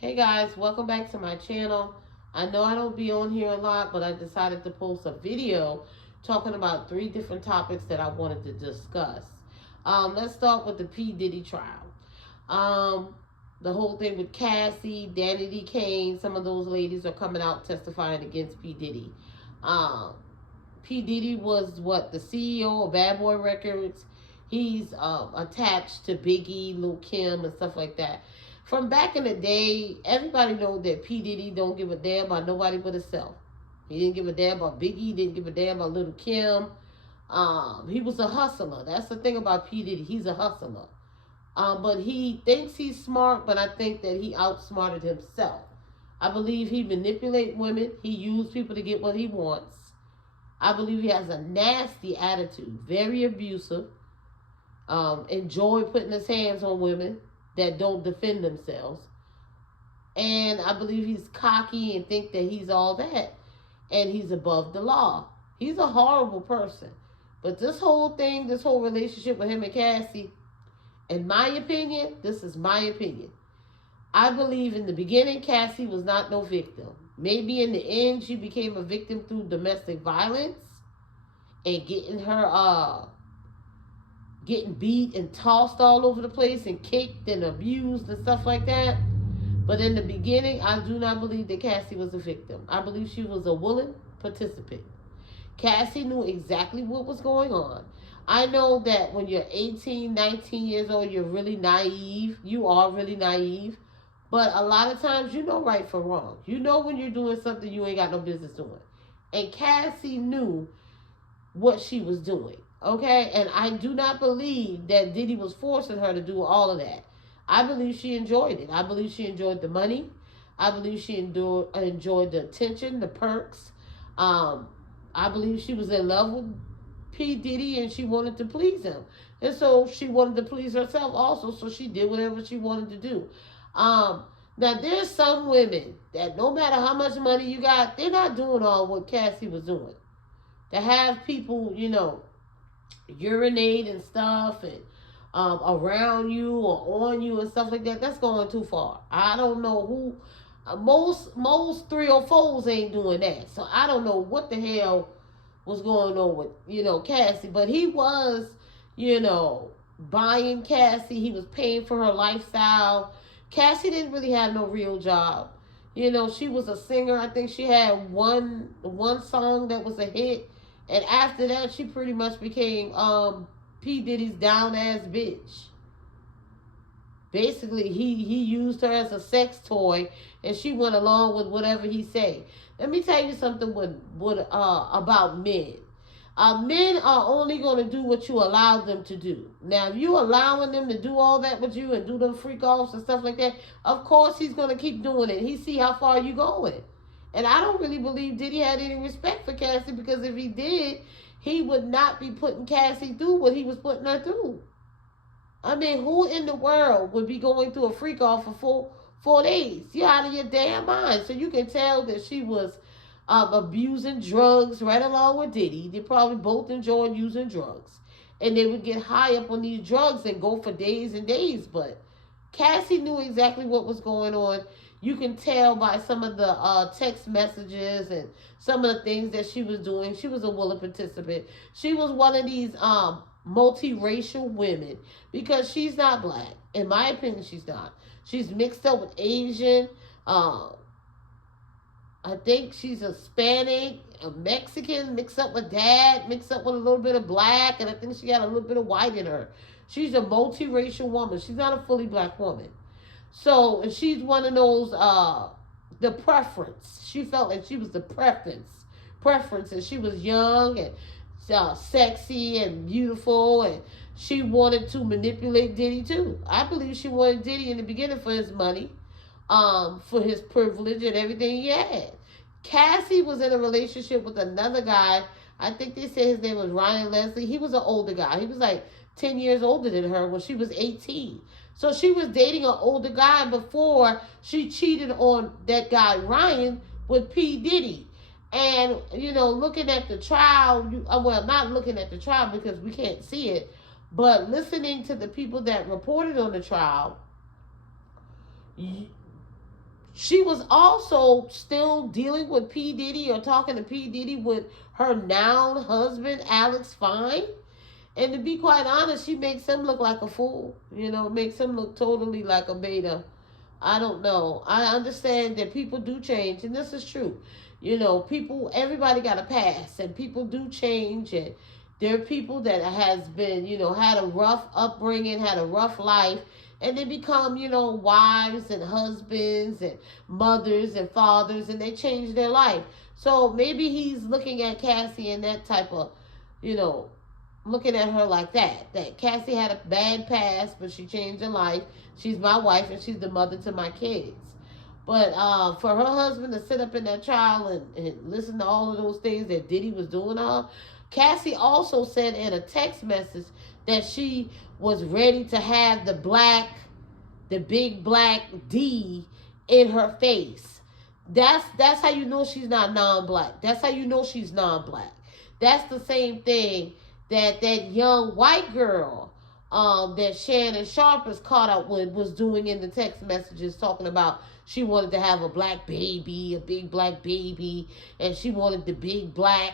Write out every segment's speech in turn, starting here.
Hey guys, welcome back to my channel. I know I don't be on here a lot, but I decided to post a video talking about 3 different topics that I wanted to discuss. Let's start with the P. Diddy trial. Um, the whole thing with Cassie, Danny Kane, some of those ladies are coming out testifying against P. Diddy. Um, P. Diddy was the CEO of Bad Boy Records. He's attached to Biggie, Lil Kim, and stuff like that. From back in the day, everybody knows that P. Diddy don't give a damn about nobody but himself. He didn't give a damn about Biggie. He didn't give a damn about Lil Kim. He was a hustler. That's the thing about P. Diddy. He's a hustler. But he thinks he's smart, but I think that he outsmarted himself. I believe he manipulates women. He used people to get what he wants. I believe he has a nasty attitude, very abusive. Enjoy putting his hands on women that don't defend themselves. And I believe he's cocky and think that he's all that. And he's above the law. He's a horrible person. But this whole thing, this whole relationship with him and Cassie, in my opinion, this is my opinion. I believe in the beginning, Cassie was not no victim. Maybe in the end, she became a victim through domestic violence and getting beat and tossed all over the place and kicked and abused and stuff like that. But in the beginning, I do not believe that Cassie was a victim. I believe she was a willing participant. Cassie knew exactly what was going on. I know that when you're 18, 19 years old, you're really naive. You are really naive. But a lot of times, you know right from wrong. You know when you're doing something you ain't got no business doing. And Cassie knew what she was doing. Okay? And I do not believe that Diddy was forcing her to do all of that. I believe she enjoyed it. I believe she enjoyed the money. I believe she enjoyed the attention, the perks. I believe she was in love with P. Diddy and she wanted to please him. And so she wanted to please herself also, so she did whatever she wanted to do. Now there's some women that no matter how much money you got, they're not doing all what Cassie was doing. To have people, urinate and stuff and around you or on you and stuff like that, that's going too far. I don't know who. Most 304s ain't doing that. So I don't know what the hell was going on with, Cassie. But he was, buying Cassie. He was paying for her lifestyle. Cassie didn't really have no real job. She was a singer. I think she had one song that was a hit. And after that, she pretty much became P. Diddy's down-ass bitch. Basically, he used her as a sex toy, and she went along with whatever he said. Let me tell you something about men. Men are only going to do what you allow them to do. Now, if you allowing them to do all that with you and do them freak offs and stuff like that, of course he's going to keep doing it. He see how far you going. And I don't really believe Diddy had any respect for Cassie, because if he did, he would not be putting Cassie through what he was putting her through. I mean, who in the world would be going through a freak off for 4 days? You're out of your damn mind. So you can tell that she was abusing drugs right along with Diddy. They probably both enjoyed using drugs. And they would get high up on these drugs and go for days and days. But Cassie knew exactly what was going on. You can tell by some of the text messages and some of the things that she was doing. She was a willing participant. She was one of these multiracial women, because she's not black. In my opinion, she's not. She's mixed up with Asian. I think she's a Hispanic, a Mexican, mixed up with dad, mixed up with a little bit of black, and I think she got a little bit of white in her. She's a multiracial woman. She's not a fully black woman. So, and she's one of those, the preference. She felt like she was the preference, and she was young and sexy and beautiful, and she wanted to manipulate Diddy too. I believe she wanted Diddy in the beginning for his money, for his privilege and everything he had. Cassie was in a relationship with another guy. I think they said his name was Ryan Leslie. He was an older guy. He was like 10 years older than her when she was 18. So she was dating an older guy before she cheated on that guy Ryan with P. Diddy. And, looking at the trial, not looking at the trial because we can't see it, but listening to the people that reported on the trial, She was also still dealing with P. Diddy or talking to P. Diddy with her now husband, Alex Fine. And to be quite honest, she makes him look like a fool. Makes him look totally like a beta. I don't know. I understand that people do change, and this is true. Everybody got a past, and people do change, and there are people that has been, had a rough upbringing, had a rough life, and they become, wives and husbands and mothers and fathers, and they change their life. So maybe he's looking at Cassie in that type of, you know, looking at her like that. That Cassie had a bad past, but she changed her life. She's my wife, and she's the mother to my kids. But for her husband to sit up in that trial and listen to all of those things that Diddy was doing to her, Cassie also said in a text message that she was ready to have the big black D in her face. That's how you know she's not non-black. That's how you know she's non-black. That's the same thing that young white girl that Shannon Sharp was caught up with was doing in the text messages, talking about she wanted to have a black baby, a big black baby, and she wanted the big black.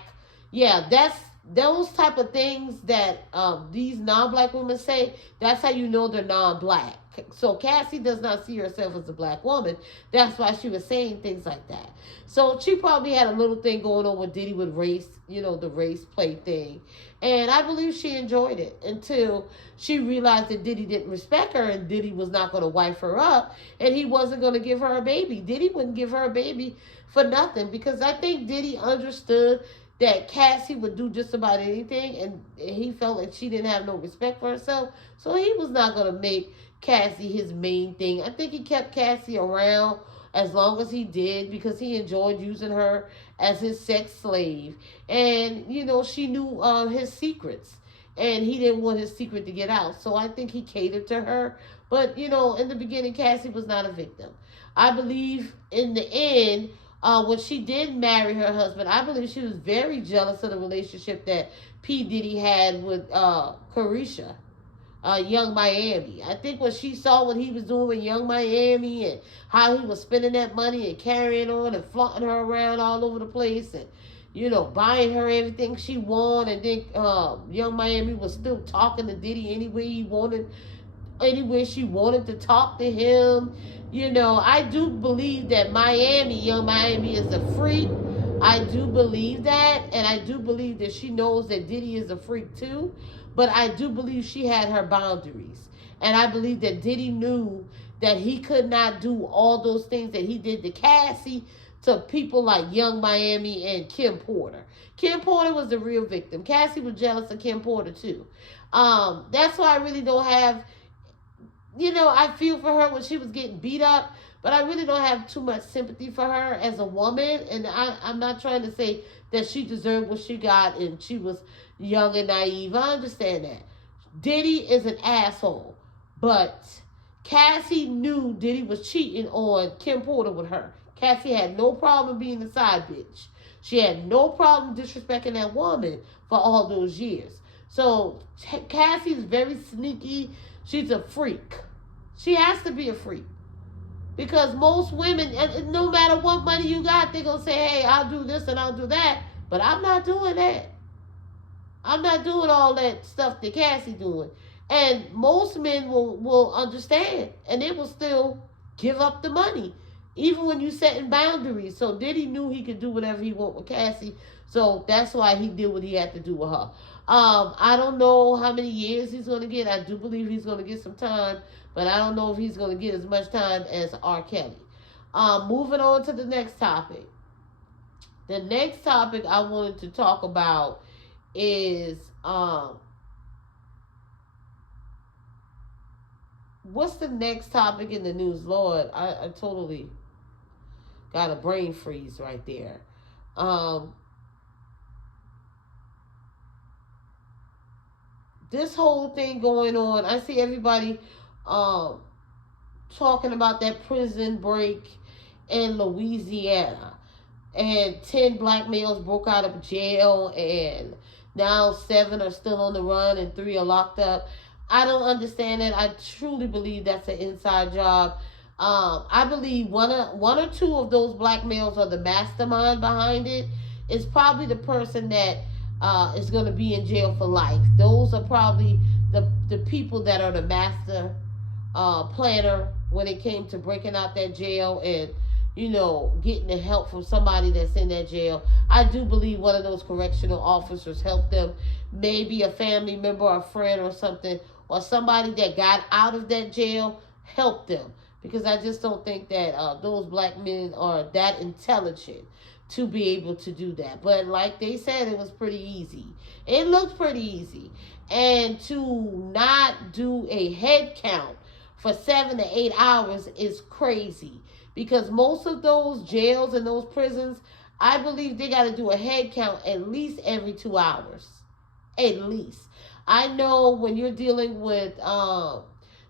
Yeah, that's those type of things that these non-black women say. That's how you know they're non-black. So Cassie does not see herself as a black woman. That's why she was saying things like that. So she probably had a little thing going on with Diddy with race, the race play thing. And I believe she enjoyed it until she realized that Diddy didn't respect her and Diddy was not going to wife her up and he wasn't going to give her a baby. Diddy wouldn't give her a baby for nothing, because I think Diddy understood that Cassie would do just about anything, and he felt like she didn't have no respect for herself, so he was not going to make Cassie his main thing. I think he kept Cassie around as long as he did because he enjoyed using her as his sex slave, and she knew his secrets, and he didn't want his secret to get out, so I think he catered to her. But in the beginning, Cassie was not a victim. I believe in the end, when she did marry her husband, I believe she was very jealous of the relationship that P. Diddy had with Carisha, Young Miami. I think when she saw what he was doing with Young Miami and how he was spending that money and carrying on and flaunting her around all over the place and, buying her everything she wanted, and then Young Miami was still talking to Diddy anywhere she wanted to talk to him. I do believe that Young Miami is a freak. I do believe that, and I do believe that she knows that Diddy is a freak too, but I do believe she had her boundaries, and I believe that Diddy knew that he could not do all those things that he did to Cassie to people like Young Miami and Kim Porter. Kim Porter was the real victim. Cassie was jealous of Kim Porter too. That's why I really don't have, I feel for her when she was getting beat up, but I really don't have too much sympathy for her as a woman. And I'm not trying to say that she deserved what she got and she was young and naive. I understand that. Diddy is an asshole. But Cassie knew Diddy was cheating on Kim Porter with her. Cassie had no problem being a side bitch. She had no problem disrespecting that woman for all those years. So Cassie's very sneaky. She's a freak. She has to be a freak. Because most women, no matter what money you got, they're going to say, hey, I'll do this and I'll do that. But I'm not doing that. I'm not doing all that stuff that Cassie doing. And most men will understand. And they will still give up the money. Even when you setting boundaries. So Diddy knew he could do whatever he want with Cassie. So that's why he did what he had to do with her. I don't know how many years he's going to get. I do believe he's going to get some time, but I don't know if he's going to get as much time as R. Kelly. Moving on to the next topic. The next topic I wanted to talk about is what's the next topic in the news? Lord, I totally got a brain freeze right there. This whole thing going on, I see everybody talking about that prison break in Louisiana. And 10 black males broke out of jail, and now 7 are still on the run and 3 are locked up. I don't understand it. I truly believe that's an inside job. I believe one or two of those black males are the mastermind behind it. It's probably the person that is going to be in jail for life. Those are probably the people that are the master planner when it came to breaking out that jail and getting the help from somebody that's in that jail. I do believe one of those correctional officers helped them, maybe a family member or a friend or something, or somebody that got out of that jail helped them, because I just don't think that those black men are that intelligent to be able to do that. But like they said, it was pretty easy. It looked pretty easy. And to not do a head count for 7 to 8 hours is crazy, because most of those jails and those prisons, I believe they got to do a head count at least every 2 hours. At least. I know when you're dealing with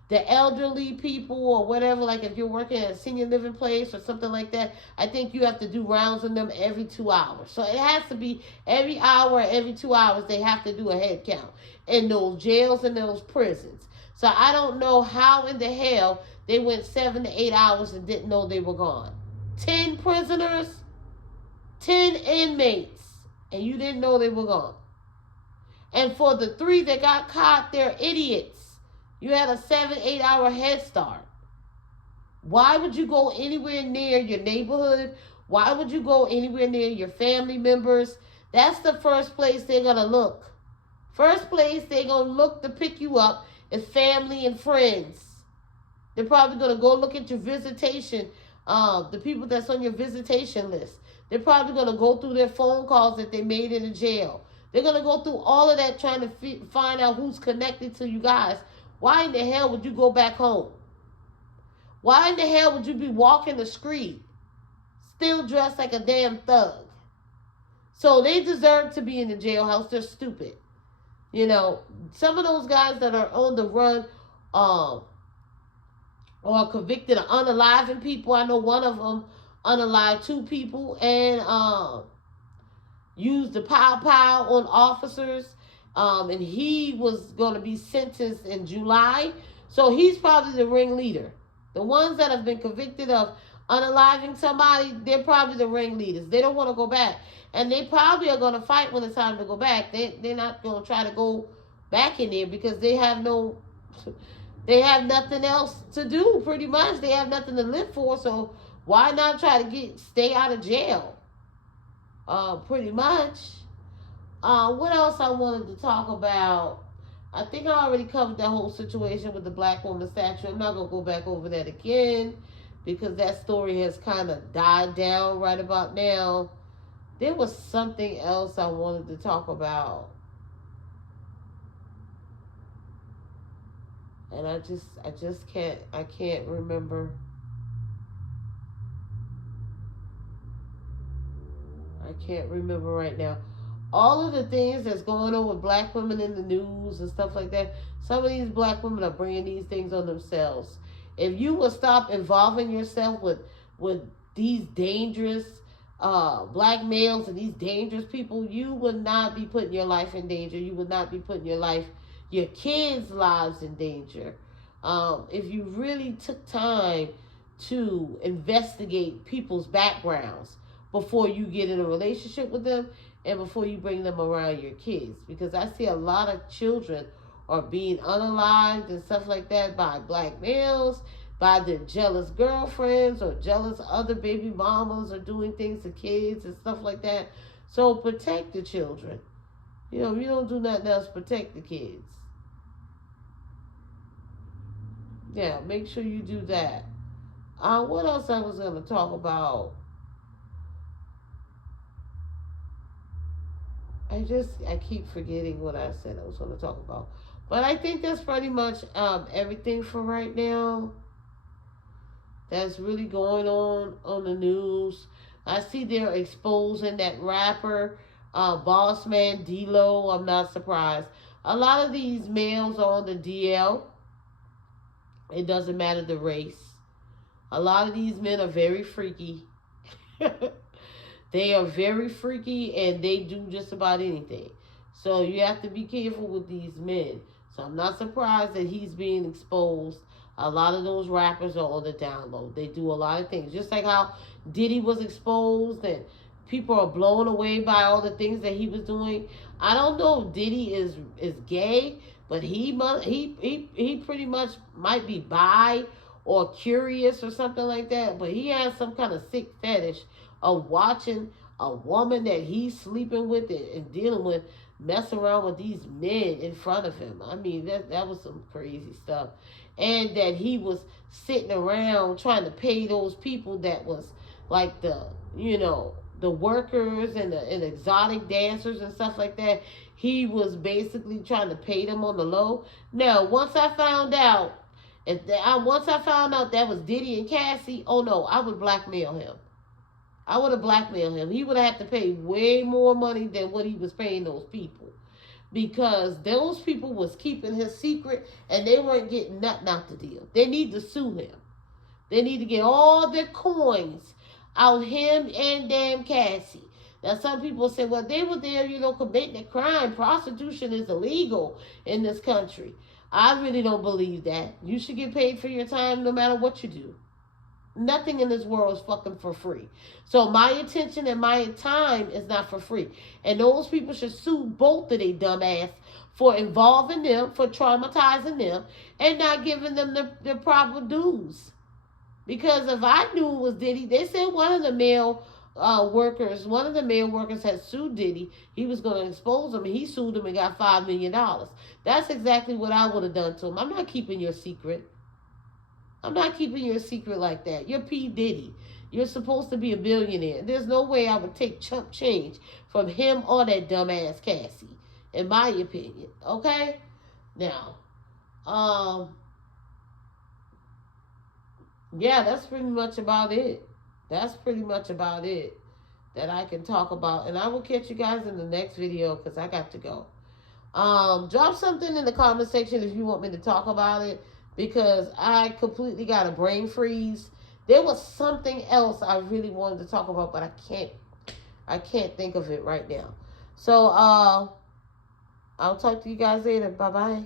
the elderly people or whatever, like if you're working at a senior living place or something like that, I think you have to do rounds on them every 2 hours. So it has to be every hour, every 2 hours, they have to do a head count in those jails and those prisons. So I don't know how in the hell they went 7 to 8 hours and didn't know they were gone. 10 prisoners, 10 inmates, and you didn't know they were gone. And for the 3 that got caught, they're idiots. You had a 7, 8 hour head start. Why would you go anywhere near your neighborhood? Why would you go anywhere near your family members? That's the first place they're going to look. First place they're going to look to pick you up is family and friends. They're probably going to go look at your visitation, the people that's on your visitation list. They're probably going to go through their phone calls that they made in the jail. They're going to go through all of that trying to find out who's connected to you guys. Why in the hell would you go back home? Why in the hell would you be walking the street still dressed like a damn thug? So they deserve to be in the jailhouse. They're stupid. Some of those guys that are on the run or convicted of unaliving people. I know one of them unalived 2 people and used the pow on officers. And he was going to be sentenced in July. So he's probably the ringleader. The ones that have been convicted of unaliving somebody, they're probably the ringleaders. They don't want to go back. And they probably are going to fight when it's time to go back. They're not going to try to go back in there because they have nothing else to do, pretty much. They have nothing to live for. So why not try to stay out of jail? Pretty much. What else I wanted to talk about? I think I already covered that whole situation with the black woman statue. I'm not going to go back over that again because that story has kind of died down right about now. There was something else I wanted to talk about. And I can't remember. I can't remember right now. All of the things that's going on with black women in the news and stuff like that, some of these black women are bringing these things on themselves. If you would stop involving yourself with these dangerous black males and these dangerous people, you would not be putting your life in danger. You would not be putting your kids' lives in danger. If you really took time to investigate people's backgrounds before you get in a relationship with them and before you bring them around your kids. Because I see a lot of children are being unalived and stuff like that by black males, by their jealous girlfriends or jealous other baby mamas or doing things to kids and stuff like that. So protect the children. If you don't do nothing else, protect the kids. Yeah, make sure you do that. What else I was going to talk about? I keep forgetting what I said I was going to talk about. But I think that's pretty much everything for right now. That's really going on the news. I see they're exposing that rapper, Bossman, DLow. I'm not surprised. A lot of these males are on the DL. It doesn't matter the race. A lot of these men are very freaky. They are very freaky and they do just about anything. So you have to be careful with these men. So I'm not surprised that he's being exposed. A lot of those rappers are on the down low. They do a lot of things. Just like how Diddy was exposed and people are blown away by all the things that he was doing. I don't know if Diddy is gay, but he pretty much might be bi or curious or something like that. But he has some kind of sick fetish of watching a woman that he's sleeping with and dealing with mess around with these men in front of him. I mean, that was some crazy stuff. And that he was sitting around trying to pay those people that was like the workers and the exotic dancers and stuff like that. He was basically trying to pay them on the low. Now, once I found out that was Diddy and Cassie, oh no, I would blackmail him. I would have blackmailed him. He would have had to pay way more money than what he was paying those people. Because those people was keeping his secret and they weren't getting nothing out the deal. They need to sue him. They need to get all their coins out him and damn Cassie. Now some people say, well, they were there, committing a crime. Prostitution is illegal in this country. I really don't believe that. You should get paid for your time no matter what you do. Nothing in this world is fucking for free. So my attention and my time is not for free. And those people should sue both of they dumb ass for involving them, for traumatizing them, and not giving them the proper dues. Because if I knew it was Diddy, they said one of the male workers had sued Diddy. He was going to expose him, and he sued him and got $5 million. That's exactly what I would have done to him. I'm not keeping your secret. I'm not keeping your secret like that. You're P. Diddy. You're supposed to be a billionaire. There's no way I would take chump change from him or that dumbass Cassie, in my opinion. Okay? Now, yeah, that's pretty much about it. That's pretty much about it that I can talk about. And I will catch you guys in the next video because I got to go. Drop something in the comment section if you want me to talk about it, because I completely got a brain freeze. There was something else I really wanted to talk about, but I can't think of it right now. So I'll talk to you guys later. Bye bye.